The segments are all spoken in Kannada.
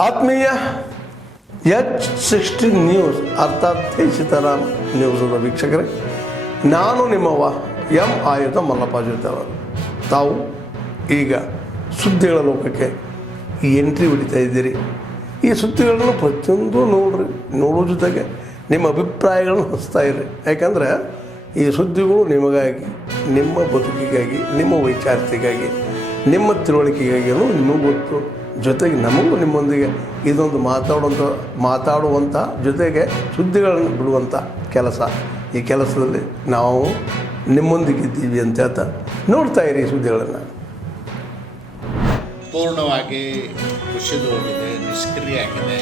ಆತ್ಮೀಯ H16 ನ್ಯೂಸ್ ಅರ್ಥಾತ್ ಸೀತಾರಾಮ್ ನ್ಯೂಸದ ವೀಕ್ಷಕರೇ, ನಾನು ನಿಮ್ಮವ ಆಯುಧ ಮಲ್ಲಪ್ಪ ಜೊತೆಯವರು. ತಾವು ಈಗ ಸುದ್ದಿಗಳ ಲೋಕಕ್ಕೆ ಎಂಟ್ರಿ ಹೊಡಿತಾ ಇದ್ದೀರಿ. ಈ ಸುದ್ದಿಗಳನ್ನು ಪ್ರತಿಯೊಂದು ನೋಡೋ ಜೊತೆಗೆ ನಿಮ್ಮ ಅಭಿಪ್ರಾಯಗಳನ್ನು ಹಚ್ತಾ ಇರ್ರಿ. ಯಾಕಂದರೆ ಈ ಸುದ್ದಿಗಳು ನಿಮಗಾಗಿ, ನಿಮ್ಮ ಬದುಕಿಗಾಗಿ, ನಿಮ್ಮ ವೈಚಾರಿಕೆಗಾಗಿ, ನಿಮ್ಮ ತಿಳುವಳಿಕೆಗಾಗಿಯೂ ನಿಮಗೂ ಗೊತ್ತು. ಜೊತೆಗೆ ನಮಗೂ ನಿಮ್ಮೊಂದಿಗೆ ಇದೊಂದು ಮಾತಾಡುವಂಥ ಜೊತೆಗೆ ಸುದ್ದಿಗಳನ್ನು ಬಿಡುವಂಥ ಕೆಲಸ. ಈ ಕೆಲಸದಲ್ಲಿ ನಾವು ನಿಮ್ಮೊಂದಿಗಿದ್ದೀವಿ ಅಂತ ಹೇಳ್ತಾ ನೋಡ್ತಾ ಇರಿ ಸುದ್ದಿಗಳನ್ನು. ಪೂರ್ಣವಾಗಿ ಕುಸಿದು ಹೋಗಿದೆ, ನಿಷ್ಕ್ರಿಯ ಆಗಿದೆ.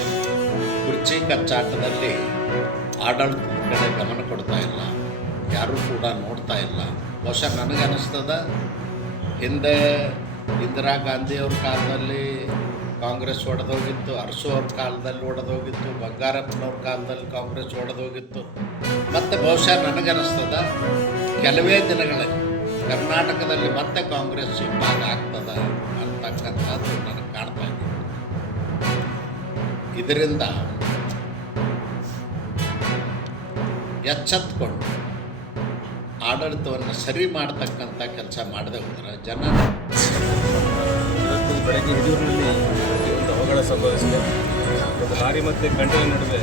ಕುರ್ಚಿ ಕಚ್ಚಾಟದಲ್ಲಿ ಆಡಳಿತದ ಕಡೆ ಗಮನ ಕೊಡ್ತಾ ಇಲ್ಲ, ಯಾರೂ ಕೂಡ ನೋಡ್ತಾ ಇಲ್ಲ. ಬಹುಶಃ ನನಗೆ ಅನ್ನಿಸ್ತದ, ಹಿಂದೆ ಇಂದಿರಾ ಗಾಂಧಿಯವ್ರ ಕಾಲದಲ್ಲಿ ಕಾಂಗ್ರೆಸ್ ಒಡೆದೋಗಿತ್ತು, ಅರಸು ಅವ್ರ ಕಾಲದಲ್ಲಿ ಒಡೆದೋಗಿತ್ತು, ಬಂಗಾರಪ್ಪನವ್ರ ಕಾಲದಲ್ಲಿ ಕಾಂಗ್ರೆಸ್ ಒಡೆದೋಗಿತ್ತು. ಮತ್ತು ಬಹುಶಃ ನನಗನ್ನಿಸ್ತದ ಕೆಲವೇ ದಿನಗಳಲ್ಲಿ ಕರ್ನಾಟಕದಲ್ಲಿ ಮತ್ತೆ ಕಾಂಗ್ರೆಸ್ ಹಿಂಭಾಗ ಆಗ್ತದ ಅಂತಕ್ಕಂಥದ್ದು ನನಗೆ ಕಾಣ್ತಾ ಇದೆ. ಇದರಿಂದ ಎಚ್ಚೆತ್ಕೊಂಡು ಆಡಳಿತವನ್ನು ಸರಿ ಮಾಡ್ತಕ್ಕಂಥ ಕೆಲಸ ಮಾಡದೆ ಹೋದರೆ ಜನ. ಇವತ್ತು ಬೆಳಗ್ಗೆ ಹಿರಿಯೂರಿನಲ್ಲಿ ಒಂದು ಅವಘಡ ಸಂಭವಿಸಿದೆ. ಒಂದು ಲಾರಿ ಮತ್ತು ಕಂಟೈನರ್ ನಡುವೆ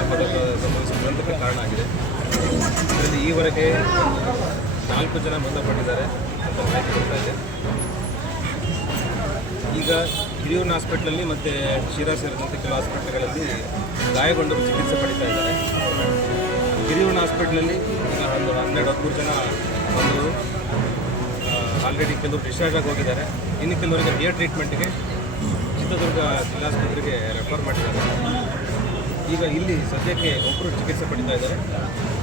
ಅಪಘಾತ ಸಂಭವಿಸಿದ ದುರಂತಕ್ಕೆ ಕಾರಣ ಆಗಿದೆ. ಇದರಲ್ಲಿ ಈವರೆಗೆ 4 ಜನ ಮೃತಪಟ್ಟಿದ್ದಾರೆ ಅಂತ ಮಾಹಿತಿ ಕೊಡ್ತಾ ಇದೆ. ಈಗ ಹಿರಿಯೂರಿನ ಹಾಸ್ಪಿಟ್ಲಲ್ಲಿ ಮತ್ತು ಶಿರಾ ಸೇರಿದಂತೆ ಕೆಲವು ಹಾಸ್ಪಿಟ್ಲ್ಗಳಲ್ಲಿ ಗಾಯಗೊಂಡವರು ಚಿಕಿತ್ಸೆ ಪಡಿತಾ ಇದ್ದಾರೆ. ಹಿರಿಯೂರಿನ ಹಾಸ್ಪಿಟ್ಲಲ್ಲಿ ಈಗ ಒಂದು 12-13 ಜನ ಒಂದು ಆಲ್ರೆಡಿ ಕೆಲವರು ಡಿಸ್ಚಾರ್ಜ್ ಆಗಿ ಹೋಗಿದ್ದಾರೆ. ಇನ್ನು ಕೆಲವರಿಗೆ ಹಿಯರ್ ಟ್ರೀಟ್ಮೆಂಟ್ಗೆ ಚಿತ್ರದುರ್ಗ ಜಿಲ್ಲಾಸ್ಪತ್ರೆಗೆ ರೆಫರ್ ಮಾಡಿದ್ದಾರೆ. ಈಗ ಇಲ್ಲಿ ಸದ್ಯಕ್ಕೆ ಒಬ್ಬರು ಚಿಕಿತ್ಸೆ ಪಡಿತಾ ಇದ್ದಾರೆ.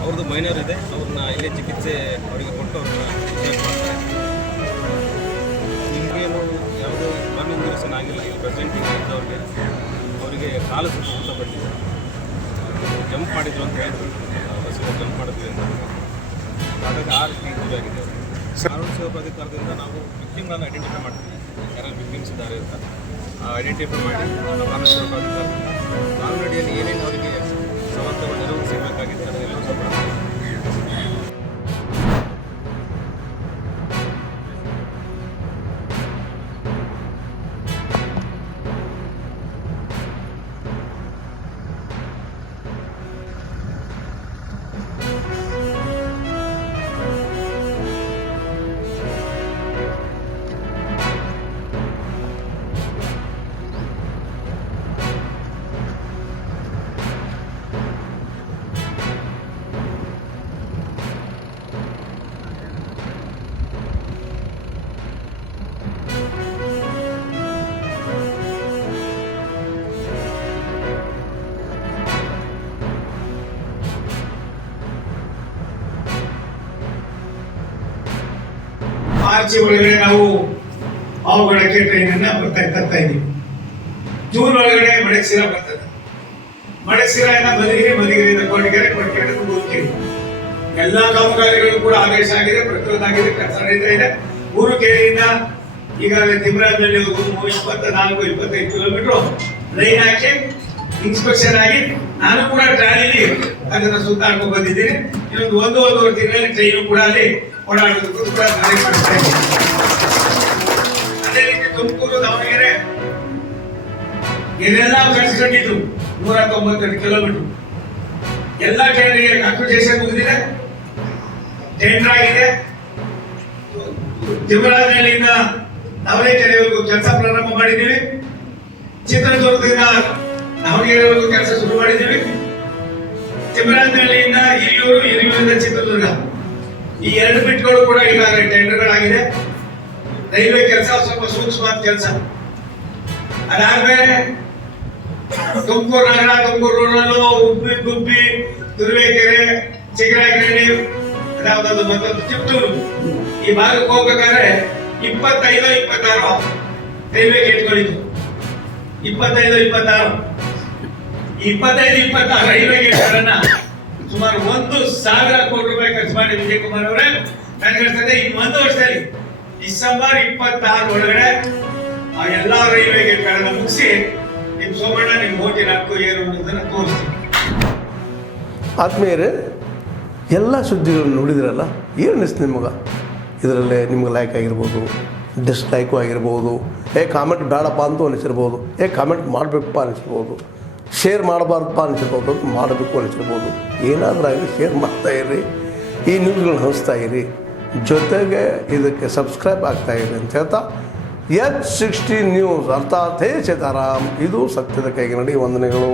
ಅವ್ರದ್ದು ಮೈನರ್ ಇದೆ, ಅವ್ರನ್ನ ಇಲ್ಲೇ ಚಿಕಿತ್ಸೆ ಅವರಿಗೆ ಕೊಟ್ಟು ಅವ್ರನ್ನ ಡಿಸ್ಚಾರ್ಜ್ ಮಾಡ್ತಾರೆ. ನಿಮಗೇನು ಯಾವುದೋ ನಾನ್ ಇಂಜುರೀಸನ್ ಆಗಿಲ್ಲ. ಇಲ್ಲಿ ಪ್ರೆಸೆಂಟಿಗೆ ಇದ್ದವ್ರಿಗೆ ಅವರಿಗೆ ಕಾಲು ಸ್ವಲ್ಪ ಮೃತಪಟ್ಟಿದೆ. ಜಂಪ್ ಮಾಡಿದ್ರು ಅಂತ ಹೇಳಿದ್ರು, ಬಸ್ಸಿಗೆ ಜಂಪ್ ಮಾಡಿದ್ವಿ ಅಂತ. ಹಾಗಾಗಿ ಆ ರೀತಿ ಇಂಜುರಿ ಆಗಿದೆ. ಕಾನೂನು ಸೇವಾ ಪ್ರಾಧಿಕಾರದಿಂದ ನಾವು ವಿಕ್ಟಿಮ್ಗಳನ್ನು ಐಡೆಂಟಿಫೈ ಮಾಡ್ತೀವಿ, ಯಾರು ವಿಕ್ಟಿಮ್ಸ್ ಇದ್ದಾರೆ ಅಂತ ಐಡೆಂಟಿಫೈ ಮಾಡಿ ನಮ್ಮ ಕಾನೂನು ಸೇವಾ ಪ್ರಾಧಿಕಾರದಿಂದ ಕಾನೂನಡಿಯಲ್ಲಿ ಏನೇನು ಅವರಿಗೆ ಸವಲತ್ತುಗಳು ನೆರವು ಸಿಗಬೇಕಾಗಿದೆ ಅದನ್ನೆಲ್ಲವೂ ಸಹ ಮಾಡ್ತೀವಿ. ಮಾರ್ಚ್ ಒಳಗಡೆ ನಾವು ಅವಘಡಕ್ಕೆ ಟ್ರೈನನ್ನು ತರ್ತಾ ಇದ್ದೀವಿ. ಜೂನ್ ಒಳಗಡೆ ಮಡಕ್ಸಿರ ಬರ್ತದೆ. ಮಡಕ್ಸಿರಿಂದ ಮಧುಗಿರಿಯಿಂದ ಕೊರಟಗೆರೆ, ಕೊರಟಗೆರೆ ಮೂರುಕೆರೆ ಎಲ್ಲ ಕಾಮಗಾರಿಗಳು ಕೂಡ ಆದೇಶ ಆಗಿದೆ, ಪ್ರತಿರೋಧ ಆಗಿದೆ, ಕೆಲಸ ನಡೀತಾ ಇದೆ. ಮೂರುಕೆರೆಯಿಂದ ಈಗಾಗಲೇ ತಿಮ್ಮರಾಜನಹಳ್ಳಿ 24-25 ಕಿಲೋಮೀಟರ್ ಲೈನ್ ಹಾಕಿ ಇನ್ಸ್ಪೆಕ್ಷನ್ ಆಗಿ ನಾನು ಕೂಡ ಟ್ರಾಲಿಲಿ ಅದನ್ನು ಸುತ್ತಾಡ್ಕೊಂಡು ಬಂದಿದ್ದೀನಿ. ಇನ್ನೊಂದು 1-1.5 ತಿಂಗಳಲ್ಲಿ ಟ್ರೈನು ಕೂಡ ಅಲ್ಲಿ ಓಡಾಡೋದಕ್ಕೂ ಕೂಡ ಮಾಡಿಸ್ತಾ ಇದ್ದೀನಿ. ಅದೇ ರೀತಿ ತುಮಕೂರು, ದಾವಣಗೆರೆ ಇದೆಲ್ಲ ಕಳಿಸ್ಕೊಂಡಿದ್ದು 192 ಕಿಲೋಮೀಟರ್ ಎಲ್ಲ ಟ್ರೈನಿಗೆ ಅಕ್ವಿಜೇಷನ್ ಮುಗಿದಿದೆ, ಟೆಂಡರ್ ಆಗಿದೆ. ತಿಮ್ಮರಾಜನಹಳ್ಳಿಯಿಂದ ದಾವಣಗೆರೆವರೆಗೂ ಕೆಲಸ ಪ್ರಾರಂಭ ಮಾಡಿದ್ದೀವಿ. ಚಿತ್ರದುರ್ಗದಿಂದ ದಾವಣಗೆರೆವರೆಗೂ ಕೆಲಸ ಶುರು ಮಾಡಿದ್ದೀವಿ. ತಿಮ್ಮರಾಜನಹಳ್ಳಿಯಿಂದ ಹಿರಿಯೂರಿಂದ ಚಿತ್ರದುರ್ಗ ಈ 2 ಬಿಟ್ಗಳು ಕೂಡ ಈಗಾಗಲೇ ಟೆಂಡರ್ಗಳಾಗಿದೆ. ರೈಲ್ವೆ ಕೆಲಸ ಸ್ವಲ್ಪ ಸೂಕ್ಷ್ಮವಾದ ಕೆಲಸ. ಅದಾದ್ಮೇಲೆ ತುಮಕೂರು ನಗರ, ತುಮಕೂರು ರೂರಲ್ಲು, ಉಬ್ಬಿ, ಗುಬ್ಬಿ, ತುರುವೇಕೆರೆ, ಚಿಕ್ಕರಾಯಕರಳ್ಳಿ, ಅದಾವುದಾದ್ರು ಮತ್ತೊಂದು ಚಿತ್ತೂರು ಈ ಭಾಗಕ್ಕೆ ಹೋಗ್ಬೇಕಾದ್ರೆ 25-26 ರೈಲ್ವೆ ಗೇಟ್ಗಳಿತ್ತು. 25-26 ರೈಲ್ವೆ ಗೇಟ್ಗಳನ್ನ ಸುಮಾರು 1,000 ಕೋಟಿ ರೂಪಾಯಿ ಖರ್ಚು ಮಾಡಿ ವಿಜಯ್ ಕುಮಾರ್ ಅವರೇ ನನಗನ್ಸುತ್ತೆ ಇನ್ನು 1 ವರ್ಷದಲ್ಲಿ ಡಿಸೆಂಬರ್ 26 ಒಳಗಡೆ ಆ ಎಲ್ಲಾ ರೈಲ್ವೆ ಗೇಟ್ಗಳನ್ನು ಮುಗಿಸಿ ನಿಮ್ಮ ಸೋಮಣ್ಣ ನಿಮ್ಮ ಓಟಿನ ಹಕ್ಕು ಏನು ಅನ್ನೋದನ್ನು ತೋರಿಸ್ತೀನಿ. ಆದ್ಮೇಲೆ ಎಲ್ಲ ಸುದ್ದಿಗಳನ್ನು ನೋಡಿದ್ರಲ್ಲ, ಏನು ಅನಿಸ್ತು ನಿಮಗೆ? ಇದರಲ್ಲೇ ನಿಮ್ಗೆ ಲೈಕ್ ಆಗಿರ್ಬೋದು, ಡಿಸ್ಲೈಕು ಆಗಿರ್ಬೋದು, ಕಾಮೆಂಟ್ ಬೇಡಪ್ಪ ಅಂತೂ ಅನಿಸಿರ್ಬೋದು, ಕಾಮೆಂಟ್ ಮಾಡಬೇಕಪ್ಪ ಅನಿಸಿರ್ಬೋದು, ಶೇರ್ ಮಾಡಬಾರ್ದಪ್ಪ ಅನಿಸಿರ್ಬೋದು, ಮಾಡಬೇಕು ಅನಿಸಿರ್ಬೋದು. ಏನಾದರೂ ಆಗಲಿ ಶೇರ್ ಮಾಡ್ತಾಯಿರಿ, ಈ ನ್ಯೂಸ್ಗಳನ್ನ ಹಂಚ್ತಾ ಇರಿ, ಜೊತೆಗೆ ಇದಕ್ಕೆ ಸಬ್ಸ್ಕ್ರೈಬ್ ಆಗ್ತಾಯಿರಿ ಅಂತ ಹೇಳ್ತಾ H60 ನ್ಯೂಸ್ ಅರ್ಥಾತ್ ಹೇ ಸೀತಾರಾಮ್, ಇದು ಸತ್ಯದ ಕೈಗೆ ನಡಿ. ವಂದನೆಗಳು.